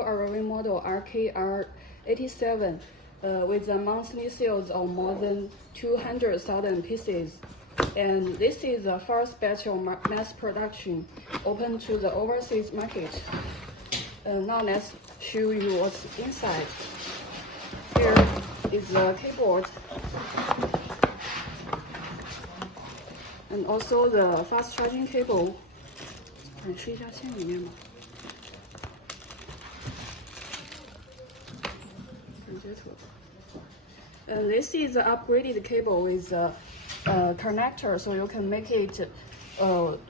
Arrival model RKR87 with a monthly sales of more than 200,000 pieces. And this is the first batch of mass production open to the overseas market. Now let's show you what's inside. Here is the keyboard and also the fast charging cable. 试一下线里面吗？ And this is an upgraded cable with a connector, so you can make it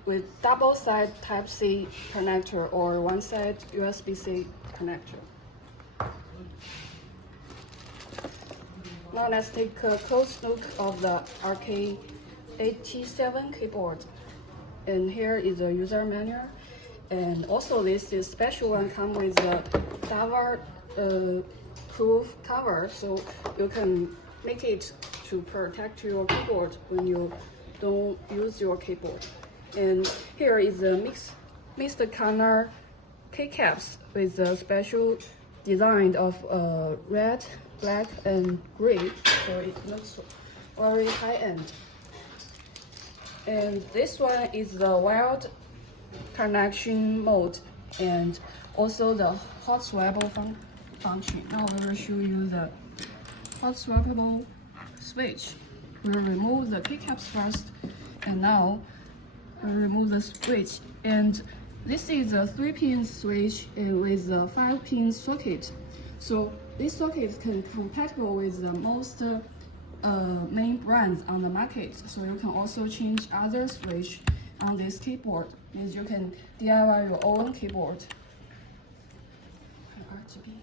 with double side Type-C connector or one side USB-C connector. Now let's take a close look of the RK87 keyboard. And here is a user manual. And also this is special one comes with a double proof cover, so you can make it to protect your keyboard when you don't use your keyboard. And here is a mixed color keycaps with a special design of red, black, and gray, so it looks very high-end. And this one is the wired connection mode and also the hot swappable function. Now we will show you the hot swappable switch. We'll remove the keycaps first, and now we'll remove the switch. And this is a 3-pin switch with a 5-pin socket. So this socket can compatible with the most main brands on the market. So you can also change other switch on this keyboard. Means you can DIY your own keyboard. RGB.